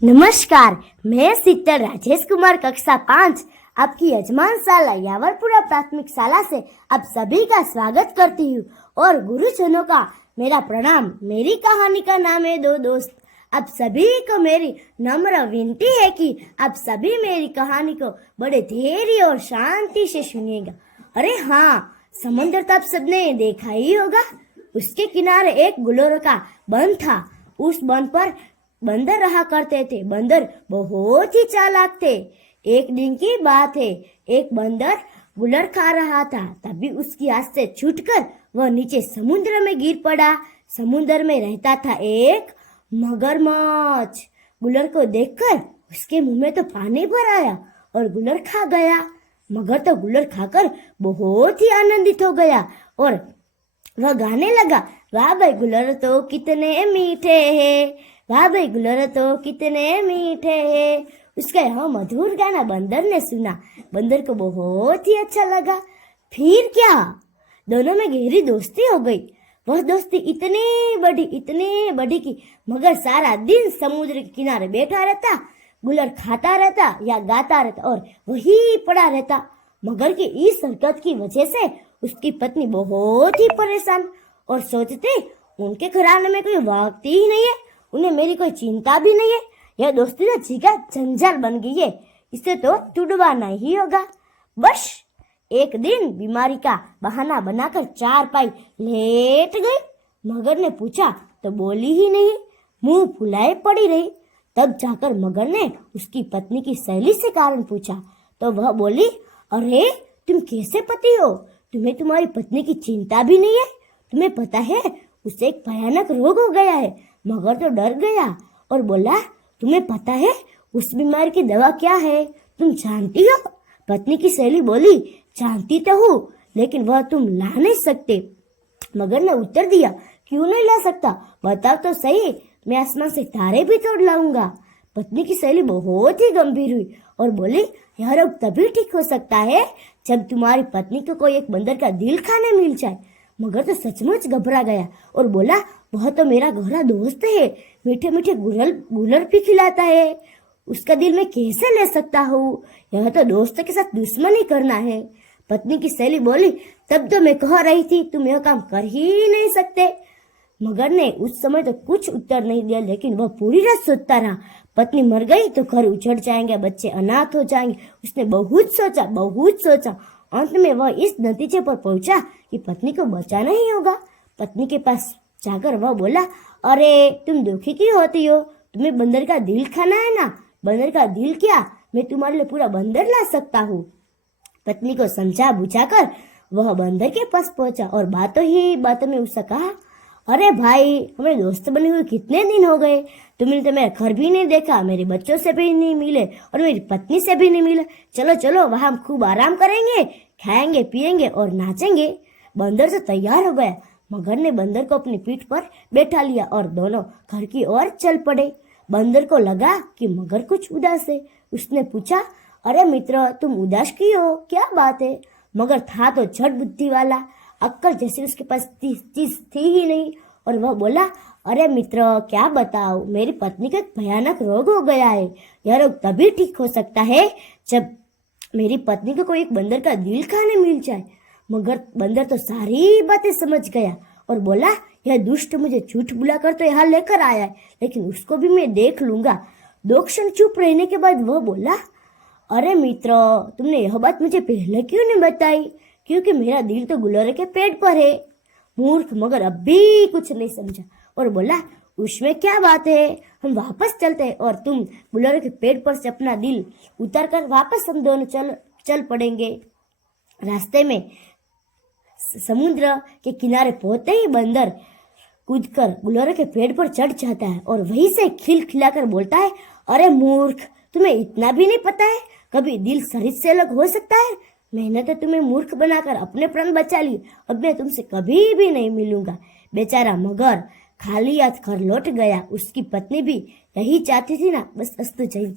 नमस्कार, मैं शीतल राजेश कुमार कक्षा 5 आपकी यजमान शाला यावरपुरा प्राथमिक शाला से आप सभी का स्वागत करती हूँ और गुरुजनों का मेरा प्रणाम। मेरी कहानी का नाम है दो दोस्त। आप सभी को मेरी नम्र विनती है कि आप सभी मेरी कहानी को बड़े धैर्य और शांति से सुनिएगा। अरे हाँ, समंदर तो आप सबने देखा ही होगा। उसके किनारे एक गुल्लरों का बन था। उस बन पर बंदर रहा करते थे। बंदर बहुत ही चालाक थे। एक दिन की बात है, एक बंदर गुल्लर खा रहा था, तभी उसकी आस से छूटकर वह नीचे समुद्र में गिर पड़ा। समुद्र में रहता था एक मगरमच्छ। गुल्लर को देखकर उसके मुंह में तो पानी भर आया और गुल्लर खा गया। मगर तो गुल्लर खाकर बहुत ही आनंदित हो गया और वह गाने लगा, वाह भाई गुल्लर तो कितने मीठे हैं, वाह भाई गुल्लर तो कितने मीठे हैं। उसका यह मधुर गाना बंदर ने सुना। बंदर को बहुत ही अच्छा लगा। फिर क्या, दोनों में गहरी दोस्ती हो गई। वह दोस्ती इतनी बड़ी कि मगर सारा दिन समुद्र के किनारे बैठा रहता, गुल्लर खाता रहता या गाता रहता और वही पड़ा रहता। मगर की इस हरकत की वजह से उसकी पत्नी बहुत ही परेशान और सोचते, उनके घराने में कोई व्यक्ति ही नहीं है, उन्हें मेरी कोई चिंता भी नहीं है। यह दोस्ती तो जीका जंजाल बन गई है, इसे तो टूटवाना ही होगा। बस एक दिन बीमारी का बहाना बनाकर चारपाई लेट गई। मगर ने पूछा तो बोली ही नहीं, मुंह फुलाए पड़ी रही। तब जाकर मगर ने उसकी पत्नी की सहेली से कारण पूछा तो वह बोली, अरे तुम कैसे पति हो, तुम्हें तुम्हारी पत्नी की चिंता भी नहीं है। तुम्हें पता है उसे एक भयानक रोग हो गया है। मगर तो डर गया और बोला, तुम्हें पता है उस बीमारी की दवा क्या है, तुम जानती हो? पत्नी की सहेली बोली, जानती तो हूँ, लेकिन वह तुम ला नहीं सकते। मगर ने उत्तर दिया, क्यों नहीं ला सकता, बताओ तो सही, मैं आसमान से तारे भी तोड़ लाऊंगा। पत्नी की सहेली बहुत ही गंभीर हुई और बोली, यह रोग तभी ठीक हो सकता है जब तुम्हारी पत्नी को कोई एक बंदर का दिल खाने मिल जाए। मगर तो सचमुच घबरा गया और बोला, वह तो मेरा गहरा दोस्त है, मीठे मीठे गुल्लर भी खिलाता है, उसका दिल मैं कैसे ले सकता हूँ, यह तो दोस्त के साथ दुश्मनी करना है। पत्नी की सहेली बोली, तब तो मैं कह रही थी तुम यह काम कर ही नहीं सकते। मगर ने उस समय तो कुछ उत्तर नहीं दिया, लेकिन वह पूरी रात सोचता रहा। पत्नी मर गई तो घर उजड़ जाएंगे, बच्चे अनाथ हो जाएंगे। उसने बहुत सोचा। अंत में वह इस नतीजे पर पहुंचा कि पत्नी को बचाना ही होगा। पत्नी के पास जाकर वह बोला, अरे तुम दुखी क्यों होती हो, तुम्हें बंदर का दिल खाना है ना। बंदर का दिल क्या, मैं तुम्हारे लिए पूरा बंदर ला सकता हूँ। पत्नी को समझा बुझाकर वह बंदर के पास पहुंचा और बातों में उससे कहा, अरे भाई, हमें दोस्त बने हुए कितने दिन हो गए, तुमने तो मेरा घर भी नहीं देखा, मेरे बच्चों से भी नहीं मिले और मेरी पत्नी से भी नहीं मिले। चलो वहां हम खूब आराम करेंगे, खाएंगे पिएंगे और नाचेंगे। बंदर से तैयार हो गया। मगर ने बंदर को अपनी पीठ पर बैठा लिया और दोनों घर की ओर चल पड़े। बंदर को लगा कि मगर कुछ उदास है। उसने पूछा, अरे मित्र, तुम उदास क्यों हो, क्या बात है? मगर था तो झट बुद्धि वाला, अक्कल जैसे उसके पास चीज थी ही नहीं और वह बोला, अरे मित्र, क्या बताओ, मेरी पत्नी को एक भयानक रोग हो गया है। यह रोग तभी ठीक हो सकता है जब मेरी पत्नी को कोई एक बंदर का दिल खाने मिल जाए। मगर बंदर तो सारी बातें समझ गया और बोला, यह दुष्ट मुझे झूठ बुलाकर तो यहाँ लेकर आया है, लेकिन उसको भी मैं देख लूंगा। 2 क्षण चुप रहने के बाद वह बोला, अरे मित्र, तुमने यह बात मुझे पहले क्यों नहीं बताई, क्योंकि मेरा दिल तो गुल्लर के पेट पर है। मूर्ख मगर अब भी कुछ नहीं समझा और बोला, उसमें क्या बात है, हम वापस चलते हैं और तुम गुल्लर के पेट पर से अपना दिल उतार कर वापस हम दोनों चल पड़ेंगे। रास्ते में समुद्र के किनारे पहुंचते ही बंदर कूदकर गुल्लर के पेट पर चढ़ जाता है और वहीं से खिलखिलाकर बोलता है, अरे मूर्ख, तुम्हें इतना भी नहीं पता है कभी दिल शरीर से अलग हो सकता है। मैंने तो तुम्हें मूर्ख बनाकर अपने प्राण बचा लिए, अब मैं तुमसे कभी भी नहीं मिलूंगा। बेचारा मगर खाली हाथ घर लौट गया। उसकी पत्नी भी यही चाहती थी ना, बस अस्तु जय।